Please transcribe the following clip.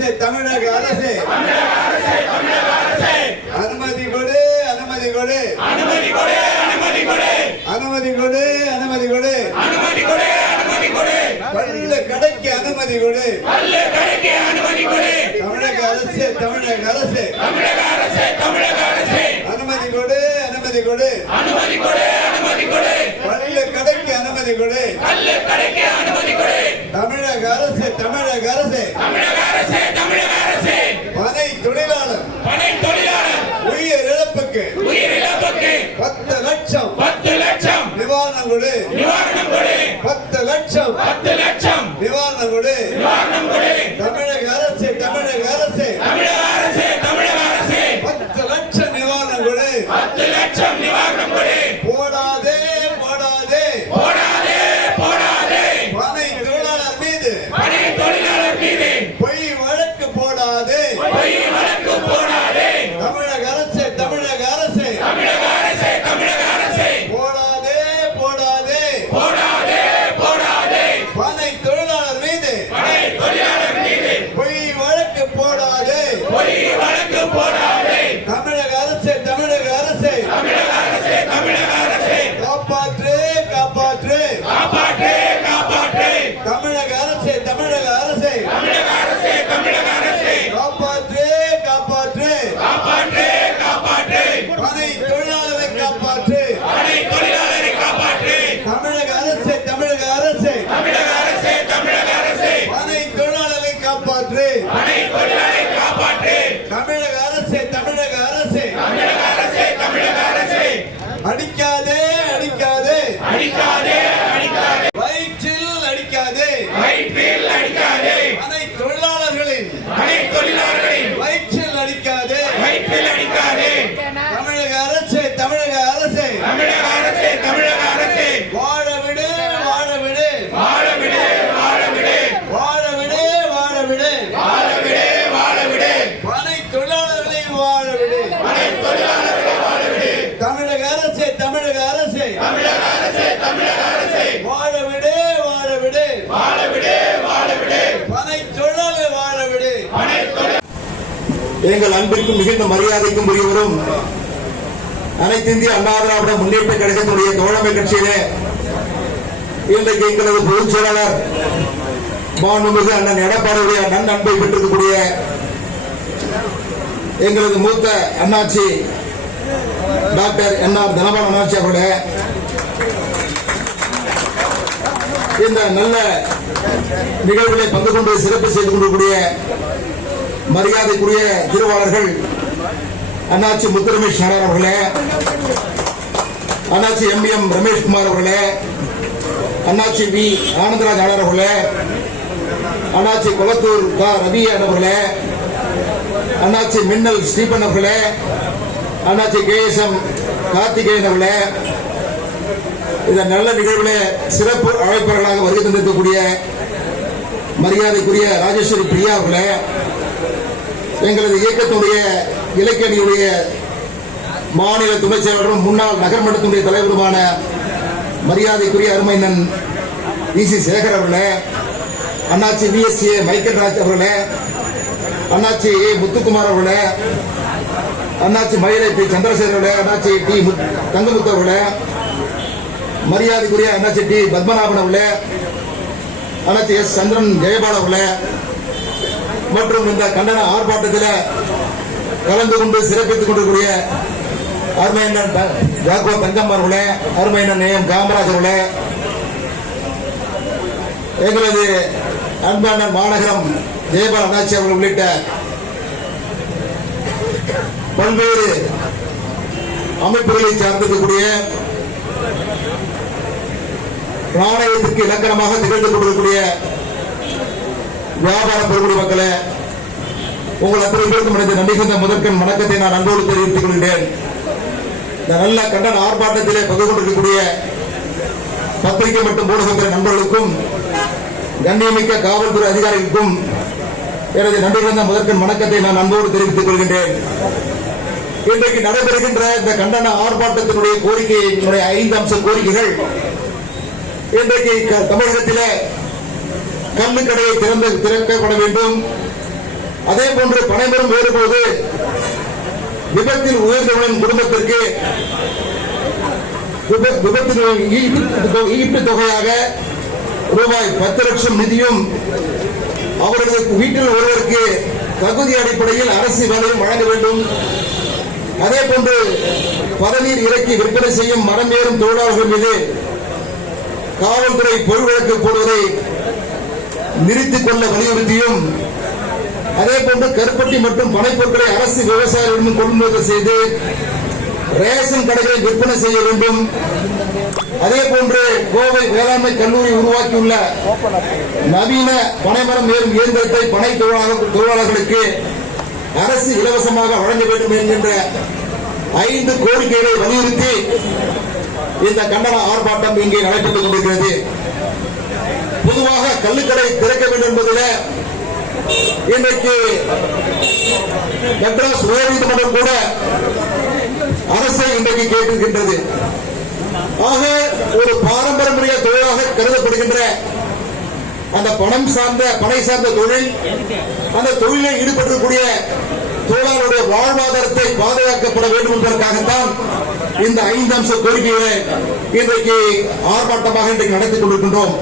அரசு தமிழக அரசு. அனுமதி கொடு அனுமதி கொடு. அனுமதி கொடு அனுமதி கொடு. அனுமதி கொடு அனுமதி கொடு அனுமதி கொடு அனுமதி கொடு பல்ல கடைக்கு அனுமதி கொடு. பல்ல கடைக்கு அனுமதி கொடு தமிழக அரசு தமிழக அரசு. தமிழக அரசு தமிழக அரசு அனுமதி கொடு அனுமதி கொடு. அனுமதி கொடு அனுமதி கொடு பல்ல கடைக்கு அனுமதி கொடு. பல்ல கடைக்கு அனுமதி கொடு தமிழக அரசு தமிழக அரசு தமிழக அரசு தமிழக அரசு பனை தொழிலாளர் பனை தொழிலாளர் உயிர் இழப்புக்கு உயிர் இழப்புக்கு பத்து லட்சம். பத்து லட்சம். நிவாரணம் கொடு நிவாரணம் கொடு பத்து லட்சம். பத்து லட்சம். நிவாரணம் கொடு நிவாரணம் கொடு தமிழக அரசு தமிழக அரசு. தமிழக அரசு தமிழக அரசு. பத்து லட்சம் நிவாரணம் கொடு பத்து லட்சம் நிவாரணம் கொடு போடாதே போடாதே. போடாதே போடாதே. பனை தொழிலாளர் மீது. பனை தொழிலாளர் மீது. பொய் வழக்கு போடாதே. பொய் வழக்கு போடாதே Marica. எங்கள் அன்பிற்கும் மிகுந்த மரியாதைக்கும் உரியவரும் அனைத்து இந்திய அண்ணா திராவிட முன்னேற்ற கழகத்தினுடைய தோழமை கட்சியிலே இன்றைக்கு எங்களது பொதுச் செயலாளர் மாண்புமிகு அண்ணன் எடப்பாடியுடைய நன்னன்பை பெற்றிருக்கக்கூடிய எங்களது மூத்த அண்ணாச்சி டாக்டர் என் ஆர் தனபால் அண்ணாச்சி அவருடைய இந்த நல்ல நிகழ்வுகளை பங்கு கொண்டு சிறப்பு செய்து கொண்டிருக்கக்கூடிய மரியாதைக்குரிய திருவாளர்கள் அண்ணாச்சி முத்துரமேஷ் நாடார் அவர்களே அண்ணாச்சி எம் எம் ரமேஷ்குமார் அவர்களே அண்ணாச்சி வி. ஆனந்தராஜ் நாடார் அவர்களே அண்ணாச்சி கொளத்தூர் க. ரவி அவர்களே அண்ணாச்சி மின்னல் ஸ்டீபன் அவர்களே அண்ணாச்சி கே. எஸ். எம். கார்த்திகேயன் அவர்களே இந்த நல்ல நிகழ்வுல சிறப்பு அழைப்பாளர்களாக வருகை தந்திருக்கக்கூடிய மரியாதைக்குரிய ராஜேஸ்வரி பிரியா அவர்களே எங்களது இயக்கத்துடைய இலக்கியணியுடைய மாநில துணைச் செயலாளரும் முன்னாள் நகர்மன்றத்துடைய தலைவருமான மரியாதைக்குரிய அருமைநன் சி சேகர் அவர்களே அண்ணாச்சி விஎஸ்ஏ மைக்கேல் ராஜ் அவர்களே அண்ணாச்சி ஏ முத்துக்குமார் அவர்களே அண்ணாச்சி மயிலை பி சந்திரசேகர் அவர்களே அண்ணாச்சி டி முத்- தங்கமுத்து அவர்களே மரியாதைக்குரிய அண்ணாச்சி டி பத்மநாபன் அவர்களே அண்ணாச்சி எஸ் சந்திரன் ஜெயபால் அவர்களே மற்றும் இந்த கண்டன ஆர்ப்பாட்டத்தில் கலந்து கொண்டு சிறப்பித்துக் கொண்டிருக்கூடிய அருமையண்ணன் ஜாகோ ஜாக்கோ தங்கம் அவர்களே அருமையண்ணன் ஏ எம் காமராஜ் அவர்களே எங்களது அன்பான மாநகரம் ஜெயபால் அண்ணாச்சி அவர்கள் உள்ளிட்ட பல்வேறு அமைப்புகளை சார்ந்திருக்கக்கூடிய நாணயத்திற்கு இலக்கணமாக திகழ்ந்து கொண்டிருக்கக்கூடிய வியாபார பெருங்குடி மக்களே உங்கள் அத்தனை பேருக்கும் எனது நன்றி முதற்கண் வணக்கத்தை நான் அன்போடு தெரிவித்துக் கொள்கிறேன். இந்த நல்ல கண்டன ஆர்ப்பாட்டத்திலே பங்கு கொண்டிருக்கக்கூடிய பத்திரிகை மற்றும் ஊடகத்துறை நண்பர்களுக்கும் கண்ணியமிக்க காவல்துறை அதிகாரிகளுக்கும் எனது நன்றி கொண்ட முதற்கண் வணக்கத்தை நான் அன்போடு தெரிவித்துக் கொள்கின்றேன். இன்றைக்கு நடைபெறுகின்ற இந்த கண்டன ஆர்ப்பாட்டத்தினுடைய கோரிக்கையினுடைய ஐந்து அம்ச கோரிக்கைகள் இன்றைக்கு தமிழகத்திலே கண்ணு கடையை திறந்து திறக்கப்பட வேண்டும். அதே போன்று பனைமரம் ஏறும்போது விபத்தில் உயர்ந்தவனின் குடும்பத்திற்கு விபத்தில் ஈட்டு- ஈட்டு தொகையாக ரூபாய் பத்து லட்சம் நிதியும் அவரது வீட்டில் ஒருவருக்கு தகுதி அடிப்படையில் அரசு வேலையும் வழங்க வேண்டும். அதே போன்று பதநீர் இறக்கி விற்பனை செய்யும் மரம் ஏறும் தொழிலாளர்கள் மீது காவல்துறை பொருள் வழக்கு போடுவதை நிறுத்திக் கொள்ள வலியுறுத்தியும் அதே போன்று கருப்பட்டி மற்றும் பனைப்பொருட்களை அரசு விவசாயிகளிடம் கொள்முதல் செய்து ரேஷன் கடைகளில் விற்பனை செய்ய வேண்டும். அதே போன்று கோவை வேளாண்மை கல்லூரி உருவாக்கியுள்ள நவீன பனைமரம் ஏறும் இயந்திரத்தை பனை தொழிலாளர்களுக்கு அரசு இலவசமாக வழங்க வேண்டும் என்கின்ற ஐந்து கோரிக்கைகளை வலியுறுத்தி இந்த கண்டன ஆர்ப்பாட்டம் இங்கே நடைபெற்றுக் கொண்டிருக்கிறது. பொதுவாக கள்ளுக்கடை திறக்க வேண்டும் என்பதில் இன்றைக்கு மெட்ராஸ் உயர்நீதிமன்றம் கூட அரசை இன்றைக்கு கேட்டிருக்கின்றது ஆக ஒரு பாரம்பரிய தொழிலாக கருதப்படுகின்ற அந்த பணம் சார்ந்த பனை சார்ந்த தொழில் அந்த தொழிலில் ஈடுபட்டிருக்கக்கூடிய தொழிலாளருடைய வாழ்வாதாரத்தை பாதுகாக்கப்பட வேண்டும் என்பதற்காகத்தான் இந்த ஐந்து அம்ச கோரிக்கையை இன்றைக்கு ஆர்ப்பாட்டமாக இன்றைக்கு நடத்திக் கொண்டிருக்கின்றோம்.